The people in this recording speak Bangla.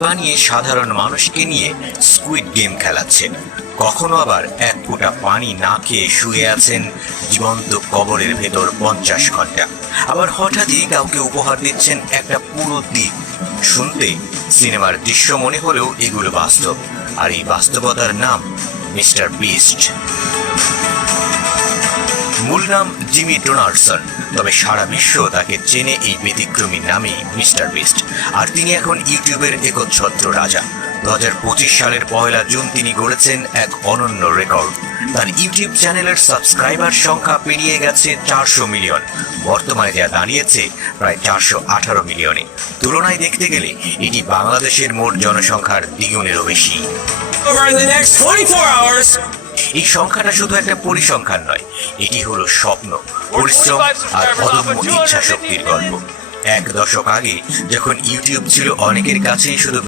বানিয়ে সাধারণ মানুষকে নিয়ে স্কুইড গেম খেলাচ্ছেন, কখনো আবার এক ফোঁটা পানি না খেয়ে শুয়ে আছেন জীবন্ত কবরের ভেতর 50 ঘন্টা, আবার হঠাৎই কাউকে উপহার দিচ্ছেন একটা পুরো দ্বীপ। শুনতে সিনেমার দৃশ্য মনে হলেও এগুলো বাস্তব, আর এই বাস্তবতার নাম মিস্টার বিস্ট। মূল নাম জিমি ডোনাল্ডসন, তবে সারা বিশ্ব তাকে চেনে এই ব্যতিক্রমী নামেই মিস্টার বিস্ট। আর তিনি এখন ইউটিউবের একচ্ছত্র রাজা। 2025 সালের 1 জুন তিনি গড়েছেন এক অনন্য রেকর্ড। তার ইউটিউব চ্যানেলের সাবস্ক্রাইবার সংখ্যা পেরিয়ে গেছে 400 মিলিয়ন, বর্তমানে যা দাঁড়িয়েছে প্রায় 418 মিলিয়নে। তুলনায় দেখতে গেলে এটি বাংলাদেশের মোট জনসংখ্যার দ্বিগুণেরও বেশি। এই সংখ্যাটা শুধু একটা পরিসংখ্যান নয়, এটি হলো স্বপ্ন, পরিশ্রম আর অদম্য ইচ্ছা শক্তির গল্প। 1 দশক আগে যখন ইউটিউব ছিল অনেকের কাছেই শুধু